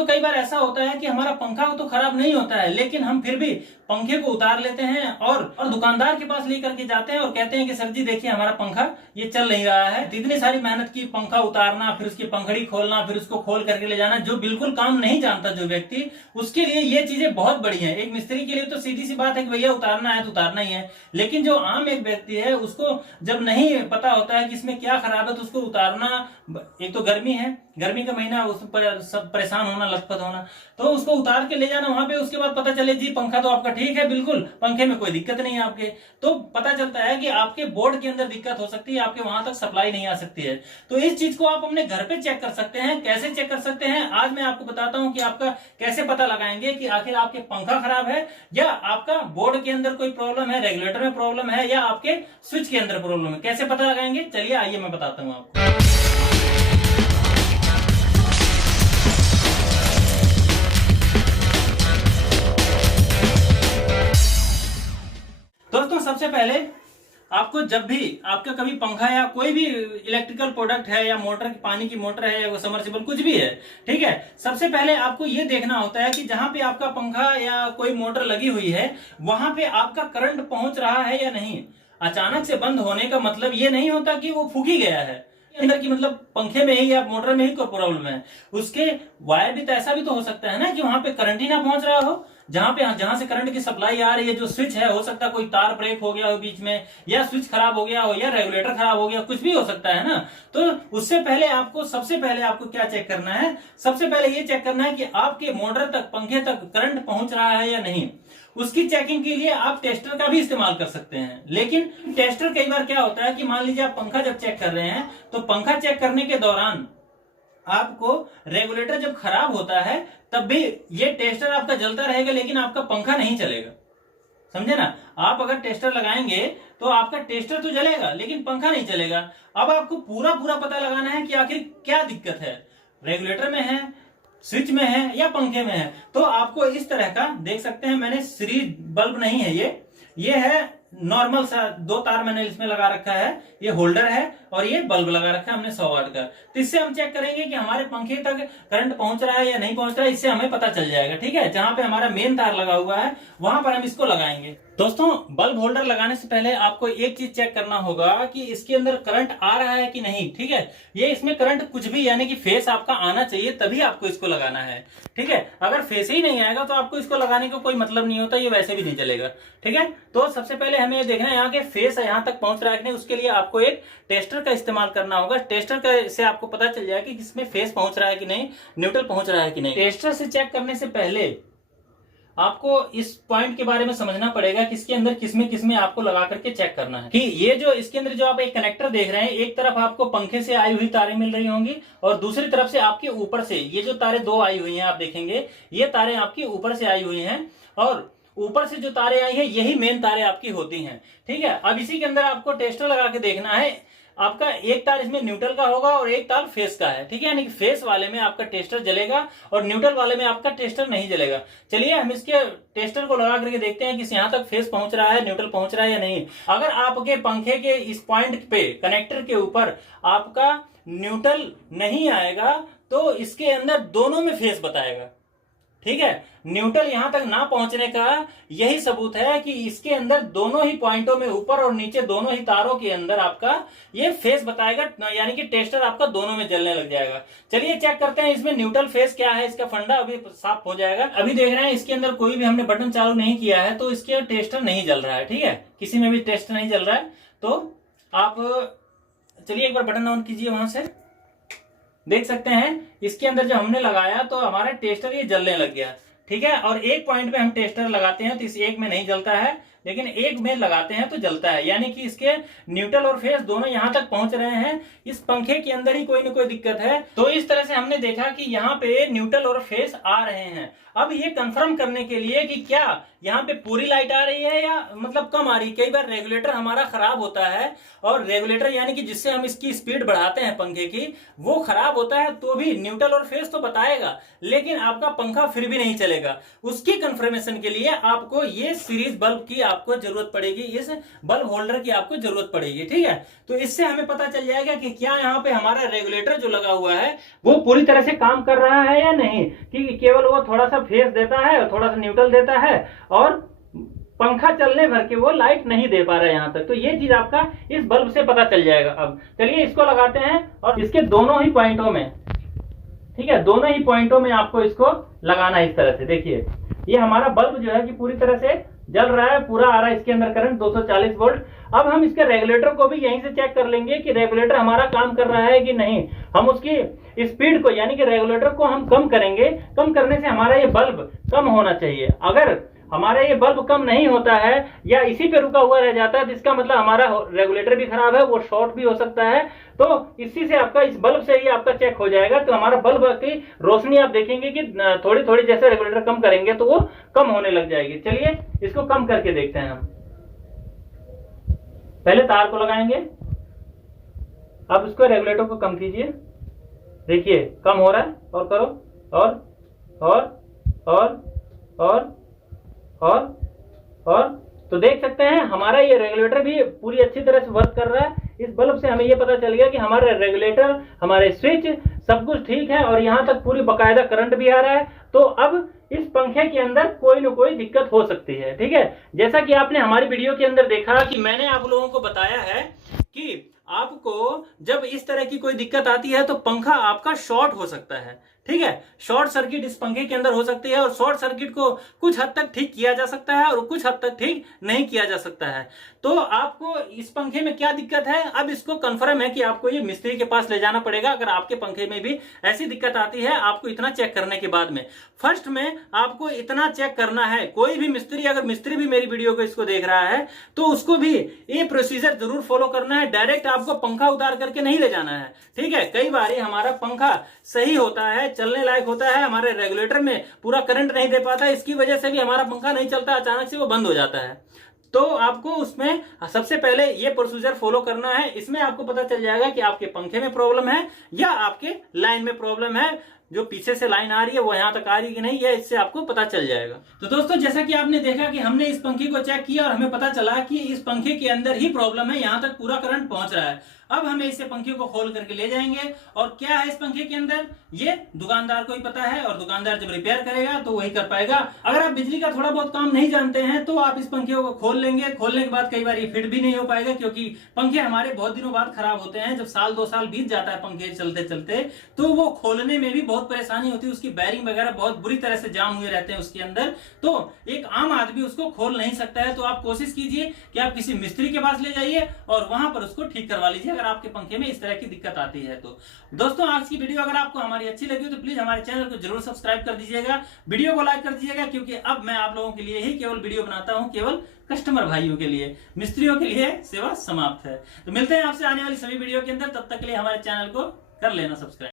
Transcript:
दोस्तों कई बार ऐसा होता है कि हमारा पंखा तो खराब नहीं होता है, लेकिन हम फिर भी पंखे को उतार लेते हैं और दुकानदार के पास लेकर के जाते हैं और कहते हैं कि सर जी देखिए हमारा पंखा ये चल नहीं रहा है। इतनी सारी मेहनत की पंखा उतारना, फिर उसकी पंखड़ी खोलना, फिर उसको खोल करके ले जाना, जो बिल्कुल काम नहीं जानता जो व्यक्ति, उसके लिए ये चीजें बहुत बड़ी हैं। एक मिस्त्री के लिए तो सीधी सी बात है कि भैया उतारना है तो उतारना ही है, लेकिन जो आम एक व्यक्ति है उसको जब नहीं पता होता है कि इसमें क्या खराब है तो उसको उतारना, एक तो गर्मी है, गर्मी का महीना, उस पर सब परेशान होना, लथपथ होना, तो उसको उतार के ले जाना वहां पे, उसके बाद पता चले जी पंखा तो आपका ठीक है, बिल्कुल पंखे में कोई दिक्कत नहीं है आपके, तो पता चलता है कि आपके बोर्ड के अंदर दिक्कत हो सकती है, आपके वहां तक सप्लाई नहीं आ सकती है। तो इस चीज को आप अपने घर पे चेक कर सकते हैं। कैसे चेक कर सकते हैं, आज मैं आपको बताता हूं कि आपका कैसे पता लगाएंगे कि आखिर आपके पंखा खराब है या आपका बोर्ड के अंदर कोई प्रॉब्लम है, रेगुलेटर में प्रॉब्लम है या आपके स्विच के अंदर प्रॉब्लम है। कैसे पता लगाएंगे, चलिए आइए मैं बताता हूं आपको। दोस्तों सबसे पहले आपको जब भी आपका कभी पंखा या कोई भी इलेक्ट्रिकल प्रोडक्ट है या मोटर, पानी की मोटर है या सबमर्सिबल कुछ भी है, ठीक है, सबसे पहले आपको ये देखना होता है कि जहां पे आपका पंखा या कोई मोटर लगी हुई है वहां पे आपका करंट पहुंच रहा है या नहीं। अचानक से बंद होने का मतलब ये नहीं होता कि वो फूक ही गया है अंदर की, मतलब पंखे में ही या मोटर में ही कोई प्रॉब्लम है, उसके वायर भी तो ऐसा भी तो हो सकता है ना कि वहां पे करंट ही ना पहुंच रहा हो, जहां से करंट की सप्लाई आ रही है, जो स्विच है, हो सकता है कोई तार ब्रेक हो गया हो बीच में, या स्विच खराब हो गया हो, या रेगुलेटर खराब हो गया, कुछ भी हो सकता है ना। तो उससे पहले आपको, सबसे पहले आपको क्या चेक करना है, सबसे पहले ये चेक करना है कि आपके मोटर तक, पंखे तक करंट पहुंच रहा है या नहीं। उसकी चेकिंग के लिए आप टेस्टर का भी इस्तेमाल कर सकते हैं, लेकिन टेस्टर कई बार क्या होता है कि मान लीजिए आप पंखा जब चेक कर रहे हैं तो पंखा चेक करने के दौरान आपको रेगुलेटर जब खराब होता है तब भी ये टेस्टर आपका जलता रहेगा, लेकिन आपका पंखा नहीं चलेगा। समझे ना, आप अगर टेस्टर लगाएंगे तो आपका टेस्टर तो जलेगा लेकिन पंखा नहीं चलेगा। अब आपको पूरा पता लगाना है कि आखिर क्या दिक्कत है, रेगुलेटर में है, स्विच में है या पंखे में है। तो आपको इस तरह का देख सकते हैं, मैंने सीरीज बल्ब नहीं है, ये है नॉर्मल सा 2 तार मैंने इसमें लगा रखा है, ये होल्डर है और ये बल्ब लगा रखा है हमने 100 वाट का। तो इससे हम चेक करेंगे कि हमारे पंखे तक करंट पहुंच रहा है या नहीं पहुंच रहा है, इससे हमें पता चल जाएगा। ठीक है, जहां पे हमारा मेन तार लगा हुआ है वहां पर हम इसको लगाएंगे। दोस्तों बल्ब होल्डर लगाने से पहले आपको एक चीज चेक करना होगा कि इसके अंदर करंट आ रहा है कि नहीं। ठीक है, ये इसमें करंट कुछ भी यानी कि फेस आपका आना चाहिए, तभी आपको इसको लगाना है। ठीक है, अगर फेस ही नहीं आएगा तो आपको इसको लगाने का कोई मतलब नहीं होता, ये वैसे भी नहीं चलेगा। ठीक है, तो सबसे पहले हमें देखना है यहाँ के फेस यहाँ तक पहुंच रहा है कि नहीं। उसके लिए आपको एक टेस्टर का इस्तेमाल करना होगा। टेस्टर से आपको पता चल जाएगा कि किसमें फेस पहुंच रहा है कि नहीं, न्यूट्रल पहुंच रहा है कि नहीं। टेस्टर से चेक करने से पहले आपको इस पॉइंट के बारे में समझना पड़ेगा कि इसके अंदर किसमें आपको लगा करके चेक करना है कि ये जो इसके अंदर जो आप एक कनेक्टर देख रहे हैं, एक तरफ आपको पंखे से आई हुई तारें मिल रही होंगी और दूसरी तरफ से आपके ऊपर से ये जो तारें 2 आई हुई हैं, आप देखेंगे ये तारें आपकी ऊपर से आई हुई हैं और ऊपर से जो तारें आई हैं यही मेन तारें आपकी होती हैं। ठीक है, अब इसी के अंदर आपको टेस्टर लगा के देखना है। आपका एक तार इसमें न्यूट्रल का होगा और एक तार फेस का है। ठीक है, यानी कि फेस वाले में आपका टेस्टर जलेगा और न्यूट्रल वाले में आपका टेस्टर नहीं जलेगा। चलिए हम इसके टेस्टर को लगा करके देखते हैं कि यहाँ तक फेस पहुंच रहा है, न्यूट्रल पहुंच रहा है या नहीं। अगर आपके पंखे के इस पॉइंट पे, कनेक्टर के ऊपर आपका न्यूट्रल नहीं आएगा तो इसके अंदर दोनों में फेस बताएगा। ठीक है, न्यूट्रल यहां तक ना पहुंचने का यही सबूत है कि इसके अंदर दोनों ही पॉइंटों में, ऊपर और नीचे दोनों ही तारों के अंदर आपका ये फेस बताएगा, यानी कि टेस्टर आपका दोनों में जलने लग जाएगा। चलिए चेक करते हैं इसमें न्यूट्रल फेस क्या है, इसका फंडा अभी साफ हो जाएगा। अभी देख रहे हैं इसके अंदर कोई भी हमने बटन चालू नहीं किया है तो इसके टेस्टर नहीं जल रहा है। ठीक है, किसी में भी टेस्टर नहीं जल रहा है। तो आप चलिए एक बार बटन ऑन कीजिए, वहां से देख सकते हैं इसके अंदर जब हमने लगाया तो हमारा टेस्टर ये जलने लग गया। ठीक है, और एक पॉइंट पे हम टेस्टर लगाते हैं तो इस एक में नहीं जलता है, लेकिन एक में लगाते हैं तो जलता है, यानी कि इसके न्यूट्रल और फेस दोनों यहां तक पहुंच रहे हैं। इस पंखे के अंदर ही कोई ना कोई दिक्कत है। तो इस तरह से हमने देखा कि यहाँ पे न्यूट्रल और फेस आ रहे हैं। अब ये कंफर्म करने के लिए कि क्या यहाँ पे पूरी लाइट आ रही है या मतलब कम आ रही है। कई बार रेगुलेटर हमारा खराब होता है और रेगुलेटर यानी कि जिससे हम इसकी स्पीड बढ़ाते हैं पंखे की, वो खराब होता है तो भी न्यूट्रल और फेस तो बताएगा, लेकिन आपका पंखा फिर भी नहीं चलेगा। उसकी कंफर्मेशन के लिए आपको ये सीरीज बल्ब की आपको जरूरत पड़ेगी, इस बल्ब होल्डर की आपको जरूरत पड़ेगी। ठीक है, तो इससे हमें पता चल जाएगा कि क्या यहाँ पे हमारा रेगुलेटर जो लगा हुआ है वो पूरी तरह से काम कर रहा है या नहीं, कि केवल वो थोड़ा सा फेस देता है, थोड़ा सा न्यूट्रल देता है और पंखा चलने भर के वो लाइट नहीं दे पा रहा है यहाँ तक। तो ये चीज आपका इस बल्ब से पता चल जाएगा। अब चलिए इसको लगाते हैं और इसके दोनों ही पॉइंटों में, ठीक है, दोनों ही पॉइंटों में आपको इसको लगाना है इस तरह से। देखिए ये हमारा बल्ब जो है कि पूरी तरह से जल रहा है, पूरा आ रहा है इसके अंदर करंट 240 वोल्ट। अब हम इसके रेगुलेटर को भी यहीं से चेक कर लेंगे कि रेगुलेटर हमारा काम कर रहा है कि नहीं। हम उसकी स्पीड को यानी कि रेगुलेटर को हम कम करेंगे, कम करने से हमारा ये बल्ब कम होना चाहिए। अगर हमारा ये बल्ब कम नहीं होता है या इसी पे रुका हुआ रह जाता है तो इसका मतलब हमारा रेगुलेटर भी खराब है, वो शॉर्ट भी हो सकता है। तो इसी से आपका इस बल्ब से ही आपका चेक हो जाएगा। तो हमारा बल्ब की रोशनी आप देखेंगे कि थोड़ी थोड़ी जैसे रेगुलेटर कम करेंगे तो वो कम होने लग जाएगी। चलिए इसको कम करके देखते हैं हम। पहले तार को लगाएंगे, अब उसको रेगुलेटर को कम कीजिए। देखिए कम हो रहा है, और करो, और तो देख सकते हैं हमारा ये रेगुलेटर भी पूरी अच्छी तरह से वर्क कर रहा है। इस बल्ब से हमें ये पता चल गया कि हमारे रेगुलेटर, हमारे स्विच सब कुछ ठीक है और यहाँ तक पूरी बकायदा करंट भी आ रहा है। तो अब इस पंखे के अंदर कोई ना कोई दिक्कत हो सकती है। ठीक है, जैसा कि आपने हमारी वीडियो के अंदर देखा कि मैंने आप लोगों को बताया है कि आपको जब इस तरह की कोई दिक्कत आती है तो पंखा आपका शॉर्ट हो सकता है। ठीक है, शॉर्ट सर्किट इस पंखे के अंदर हो सकती है और शॉर्ट सर्किट को कुछ हद तक ठीक किया जा सकता है और कुछ हद तक ठीक नहीं किया जा सकता है। तो आपको इस पंखे में क्या दिक्कत है, अब इसको कंफर्म है कि आपको ये मिस्त्री के पास ले जाना पड़ेगा। अगर आपके पंखे में भी ऐसी दिक्कत आती है, आपको इतना चेक करने के बाद में फर्स्ट में आपको इतना चेक करना है। कोई भी मिस्त्री, अगर मिस्त्री भी मेरी वीडियो को इसको देख रहा है तो उसको भी ये प्रोसीजर जरूर फॉलो करना है। डायरेक्ट आपको पंखा उतार करके नहीं ले जाना है। ठीक है, कई बार हमारा पंखा सही होता है, चलने लायक होता है, हमारे रेगुलेटर में पूरा करंट नहीं दे पाता, इसकी वजह से भी हमारा पंखा नहीं चलता, अचानक से वो बंद हो जाता है। तो आपको उसमें सबसे पहले ये प्रोसीजर फॉलो करना है। इसमें आपको पता चल जाएगा कि आपके पंखे में प्रॉब्लम है या आपके लाइन में प्रॉब्लम है, जो पीछे से लाइन आ रही है वो यहां तक आ रही है कि नहीं, यह इससे आपको पता चल जाएगा। तो दोस्तों जैसा कि आपने देखा कि हमने इस पंखे को चेक किया और हमें पता चला कि इस पंखे के अंदर ही प्रॉब्लम है, यहां तक पूरा करंट पहुंच रहा है। अब हमें इसे पंखे को खोल करके ले जाएंगे और क्या है इस पंखे के अंदर ये दुकानदार को ही पता है और दुकानदार जब रिपेयर करेगा तो वही कर पाएगा। अगर आप बिजली का थोड़ा बहुत काम नहीं जानते हैं तो आप इस पंखे को खोल लेंगे। खोलने के बाद कई बार ये फिट भी नहीं हो पाएगा, क्योंकि पंखे हमारे बहुत दिनों बाद खराब होते हैं। जब साल 2 साल बीत जाता है पंखे चलते चलते तो वो खोलने में भी बहुत परेशानी होती है। उसकी बैरिंग वगैरह बहुत बुरी तरह से जाम हुए रहते हैं उसके अंदर, तो एक आम आदमी उसको खोल नहीं सकता है। तो आप कोशिश कीजिए कि आप किसी मिस्त्री के पास ले जाइए और वहां पर उसको ठीक करवा लीजिए अगर आपके पंखे में इस तरह की दिक्कत आती है। तो दोस्तों आज की वीडियो अगर आपको हमारी अच्छी लगी हो तो प्लीज हमारे चैनल को जरूर सब्सक्राइब कर दीजिएगा, वीडियो को लाइक कर दीजिएगा, क्योंकि अब मैं आप लोगों के लिए ही केवल वीडियो बनाता हूं, केवल कस्टमर भाइयों के लिए। मिस्त्रियों के लिए सेवा समाप्त है। तो मिलते हैं आपसे आने वाली सभी वीडियो के अंदर, तब तक के लिए हमारे चैनल को कर लेना सब्सक्राइब।